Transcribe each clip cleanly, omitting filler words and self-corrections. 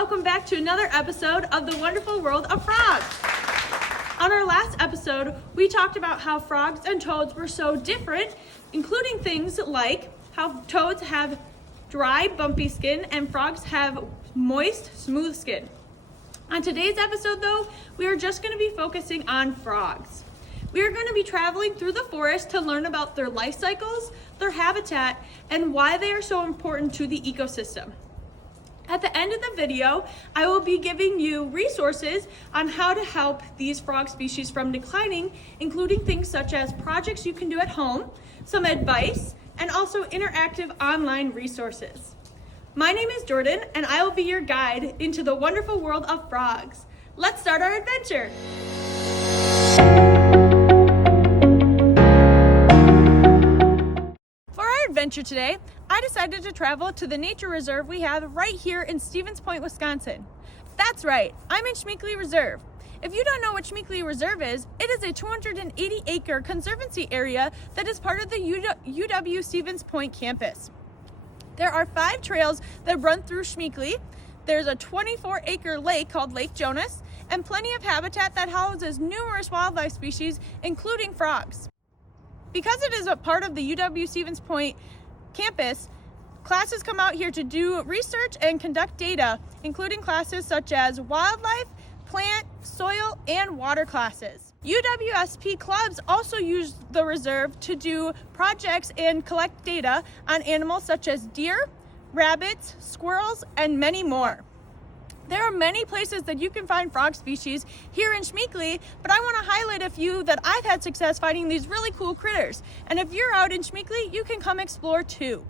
welcome back to another episode of the wonderful world of frogs. On our last episode, we talked about how frogs and toads were so different, including things like how toads have dry, bumpy skin and frogs have moist, smooth skin. On today's episode, though, we are just going to be focusing on frogs. We are going to be traveling through the forest to learn about their life cycles, their habitat, and why they are so important to the ecosystem. At the end of the video, I will be giving you resources on how to help these frog species from declining, including things such as projects you can do at home, some advice, and also interactive online resources. My name is Jordyn, and I will be your guide into the wonderful world of frogs. Let's start our adventure. For our adventure today, I decided to travel to the nature reserve we have right here in Stevens Point, Wisconsin. That's right, I'm in Shminke Reserve. If you don't know what Shminke Reserve is, it is a 280-acre conservancy area that is part of the UW Stevens Point campus. There are 5 trails that run through Shminke. There's a 24-acre lake called Lake Jonas, and plenty of habitat that houses numerous wildlife species, including frogs. Because it is a part of the UW Stevens Point campus, classes come out here to do research and conduct data, including classes such as wildlife, plant, soil, and water classes. UWSP clubs also use the reserve to do projects and collect data on animals such as deer, rabbits, squirrels, and many more. There are many places that you can find frog species here in Shminke, but I want to highlight a few that I've had success finding these really cool critters. And if you're out in Shminke, you can come explore too.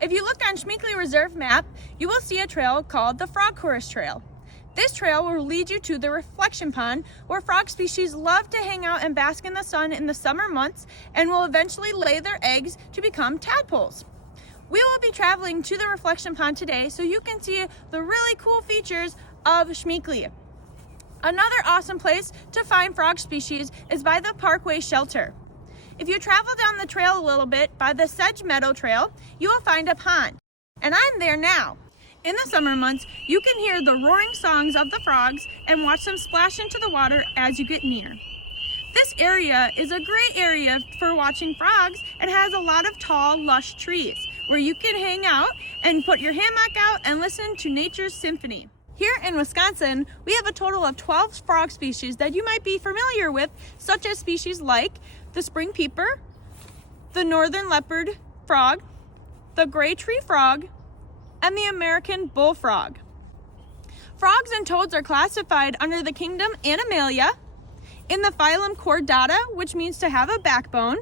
If you look on Shminke Reserve map, you will see a trail called the Frog Chorus Trail. This trail will lead you to the reflection pond, where frog species love to hang out and bask in the sun in the summer months and will eventually lay their eggs to become tadpoles. We will be traveling to the reflection pond today so you can see the really cool features of Shminke. Another awesome place to find frog species is by the Parkway Shelter. If you travel down the trail a little bit by the Sedge Meadow Trail, you will find a pond. And I'm there now. In the summer months, you can hear the roaring songs of the frogs and watch them splash into the water as you get near. This area is a great area for watching frogs and has a lot of tall, lush trees where you can hang out and put your hammock out and listen to nature's symphony. Here in Wisconsin, we have a total of 12 frog species that you might be familiar with, such as species like the spring peeper, the northern leopard frog, the gray tree frog, and the American bullfrog. Frogs and toads are classified under the kingdom Animalia, in the phylum Chordata, which means to have a backbone,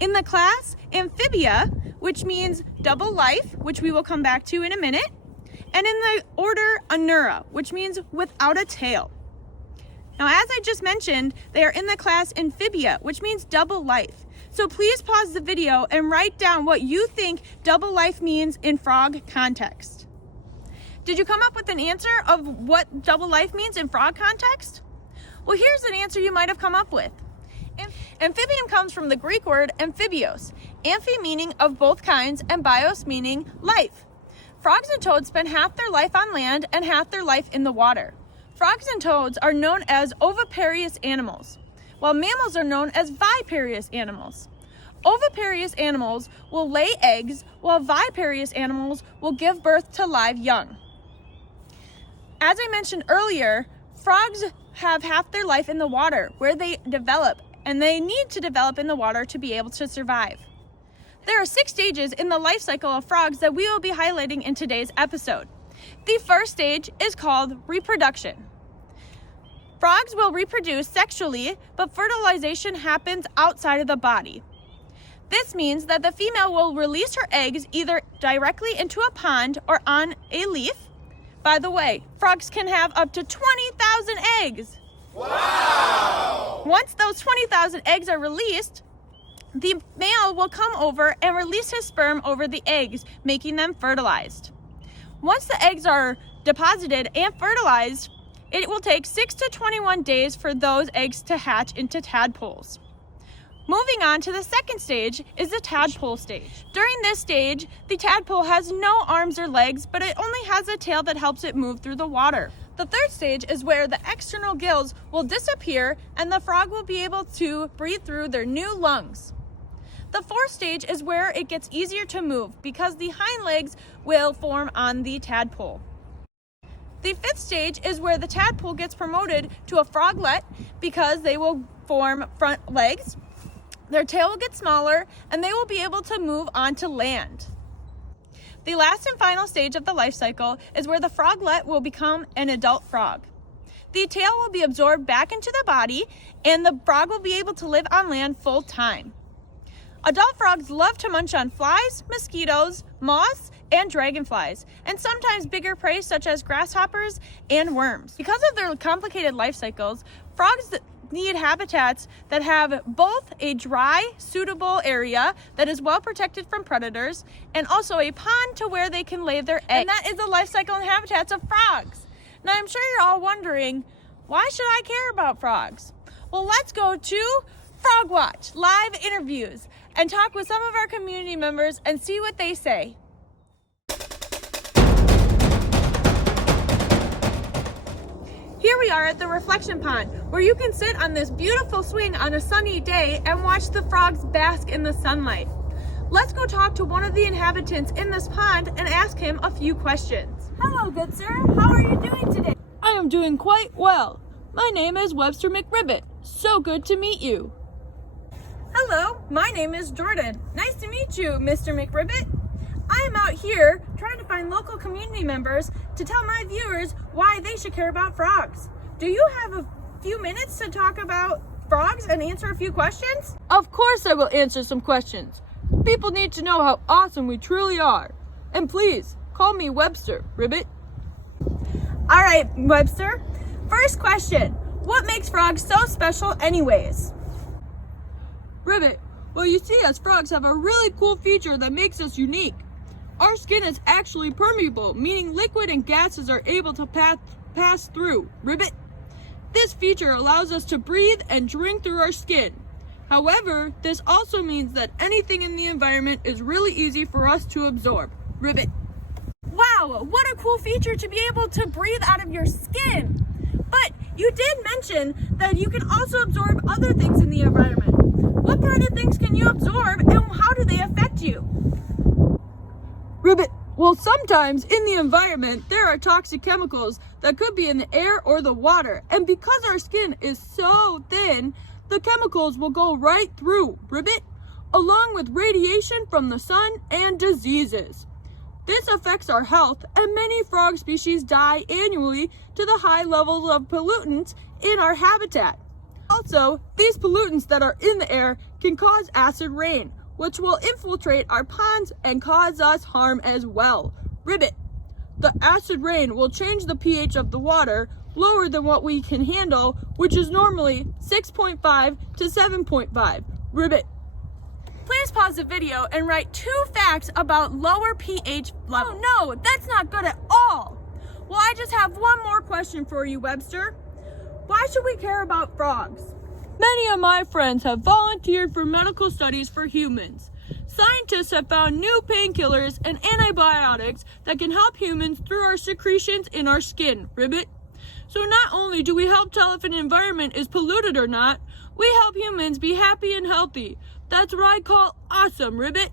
in the class Amphibia, which means double life, which we will come back to in a minute, and in the order Anura, which means without a tail. Now, as I just mentioned, they are in the class Amphibia, which means double life. So please pause the video and write down what you think double life means in frog context. Did you come up with an answer of what double life means in frog context? Well, here's an answer you might have come up with. Amphibian comes from the Greek word amphibios, amphi meaning of both kinds and bios meaning life. Frogs and toads spend half their life on land and half their life in the water. Frogs and toads are known as oviparous animals, while mammals are known as viparous animals. Oviparous animals will lay eggs, while viparous animals will give birth to live young. As I mentioned earlier, frogs have half their life in the water, where they develop, and they need to develop in the water to be able to survive. There are 6 stages in the life cycle of frogs that we will be highlighting in today's episode. The first stage is called reproduction. Frogs will reproduce sexually, but fertilization happens outside of the body. This means that the female will release her eggs either directly into a pond or on a leaf. By the way, frogs can have up to 20,000 eggs. Wow! Once those 20,000 eggs are released, the male will come over and release his sperm over the eggs, making them fertilized. Once the eggs are deposited and fertilized, it will take 6 to 21 days for those eggs to hatch into tadpoles. Moving on to the second stage is the tadpole stage. During this stage, the tadpole has no arms or legs, but it only has a tail that helps it move through the water. The third stage is where the external gills will disappear and the frog will be able to breathe through their new lungs. The fourth stage is where it gets easier to move because the hind legs will form on the tadpole. The fifth stage is where the tadpole gets promoted to a froglet because they will form front legs. Their tail will get smaller and they will be able to move onto land. The last and final stage of the life cycle is where the froglet will become an adult frog. The tail will be absorbed back into the body and the frog will be able to live on land full time. Adult frogs love to munch on flies, mosquitoes, moths, and dragonflies, and sometimes bigger prey such as grasshoppers and worms. Because of their complicated life cycles, frogs need habitats that have both a dry, suitable area that is well protected from predators and also a pond to where they can lay their eggs. And that is the life cycle and habitats of frogs. Now I'm sure you're all wondering, why should I care about frogs? Well, let's go to Frog Watch live interviews and talk with some of our community members and see what they say. Here we are at the reflection pond, where you can sit on this beautiful swing on a sunny day and watch the frogs bask in the sunlight. Let's go talk to one of the inhabitants in this pond and ask him a few questions. Hello, good sir. How are you doing today? I am doing quite well. My name is Webster McRibbit. So good to meet you. Hello, my name is Jordyn. Nice to meet you, Mr. McRibbit. I am out here trying to find local community members to tell my viewers why they should care about frogs. Do you have a few minutes to talk about frogs and answer a few questions? Of course I will answer some questions. People need to know how awesome we truly are. And please, call me Webster, Ribbit. All right, Webster. First question, what makes frogs so special anyways? Ribbit, well you see us frogs have a really cool feature that makes us unique. Our skin is actually permeable, meaning liquid and gases are able to pass through. Ribbit. This feature allows us to breathe and drink through our skin. However, this also means that anything in the environment is really easy for us to absorb. Ribbit. Wow, what a cool feature to be able to breathe out of your skin. But you did mention that you can also absorb other things in the environment. What kind of things can you absorb and how do they affect you? Ribbit, well sometimes in the environment there are toxic chemicals that could be in the air or the water, and because our skin is so thin, the chemicals will go right through, Ribbit, along with radiation from the sun and diseases. This affects our health, and many frog species die annually to the high levels of pollutants in our habitat. Also, these pollutants that are in the air can cause acid rain, which will infiltrate our ponds and cause us harm as well. Ribbit. The acid rain will change the pH of the water lower than what we can handle, which is normally 6.5 to 7.5. Ribbit. Please pause the video and write 2 facts about lower pH level. Oh no, that's not good at all. Well, I just have one more question for you, Webster. Why should we care about frogs? Many of my friends have volunteered for medical studies for humans. Scientists have found new painkillers and antibiotics that can help humans through our secretions in our skin, Ribbit. So not only do we help tell if an environment is polluted or not, we help humans be happy and healthy. That's what I call awesome, Ribbit.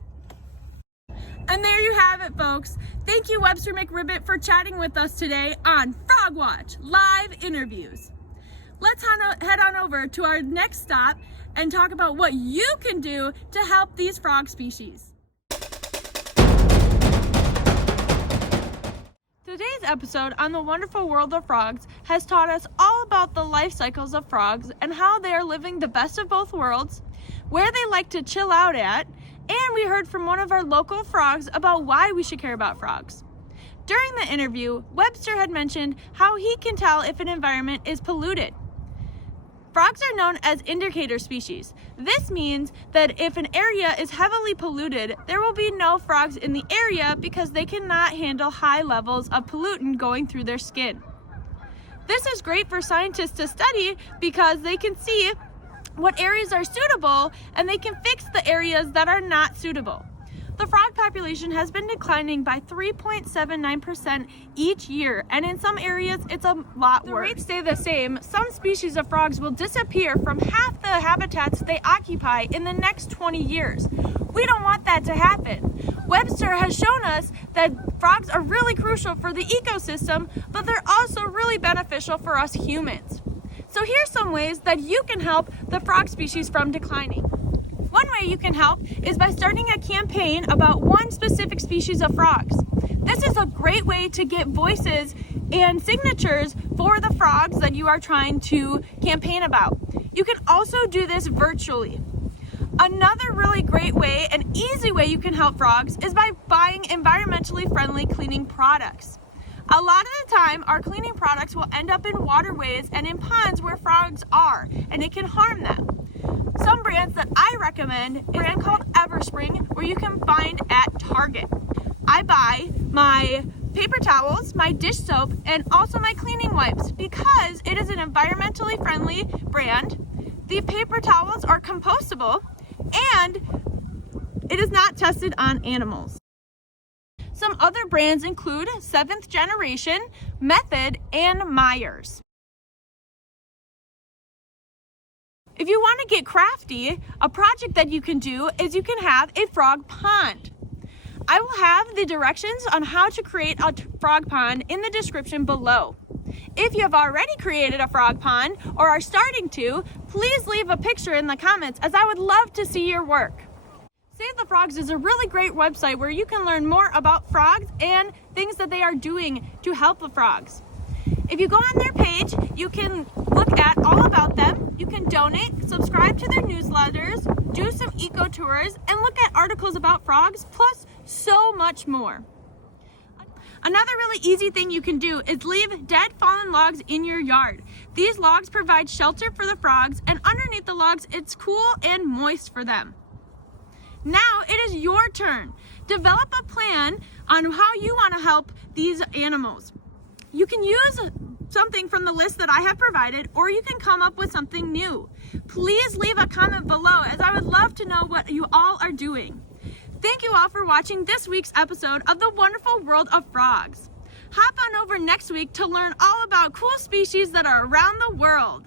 And there you have it, folks. Thank you, Webster McRibbit, for chatting with us today on Frog Watch Live Interviews. Let's head on over to our next stop and talk about what you can do to help these frog species. Today's episode on the wonderful world of frogs has taught us all about the life cycles of frogs and how they are living the best of both worlds, where they like to chill out at, and we heard from one of our local frogs about why we should care about frogs. During the interview, Webster had mentioned how he can tell if an environment is polluted. Frogs are known as indicator species. This means that if an area is heavily polluted, there will be no frogs in the area because they cannot handle high levels of pollutant going through their skin. This is great for scientists to study because they can see what areas are suitable, and they can fix the areas that are not suitable. The frog population has been declining by 3.79% each year, and in some areas it's a lot worse. The rates stay the same. Some species of frogs will disappear from half the habitats they occupy in the next 20 years. We don't want that to happen. Webster has shown us that frogs are really crucial for the ecosystem, but they're also really beneficial for us humans. So here's some ways that you can help the frog species from declining. One way you can help is by starting a campaign about one specific species of frogs. This is a great way to get voices and signatures for the frogs that you are trying to campaign about. You can also do this virtually. Another really great way and easy way you can help frogs is by buying environmentally friendly cleaning products. A lot of the time, our cleaning products will end up in waterways and in ponds where frogs are, and it can harm them. Some brands that I recommend is a brand called Everspring, where you can find at Target. I buy my paper towels, my dish soap, and also my cleaning wipes because it is an environmentally friendly brand. The paper towels are compostable, and it is not tested on animals. Some other brands include 7th Generation, Method, and Myers. If you want to get crafty, a project that you can do is you can have a frog pond. I will have the directions on how to create a frog pond in the description below. If you have already created a frog pond or are starting to, please leave a picture in the comments as I would love to see your work. Save the Frogs is a really great website where you can learn more about frogs and things that they are doing to help the frogs. If you go on their page, you can look at all about them, you can donate, subscribe to their newsletters, do some eco tours, and look at articles about frogs, plus so much more. Another really easy thing you can do is leave dead fallen logs in your yard. These logs provide shelter for the frogs, and underneath the logs it's cool and moist for them. Now it is your turn. Develop a plan on how you want to help these animals. You can use something from the list that I have provided, or you can come up with something new. Please leave a comment below as I would love to know what you all are doing. Thank you all for watching this week's episode of The Wonderful World of Frogs. Hop on over next week to learn all about cool species that are around the world.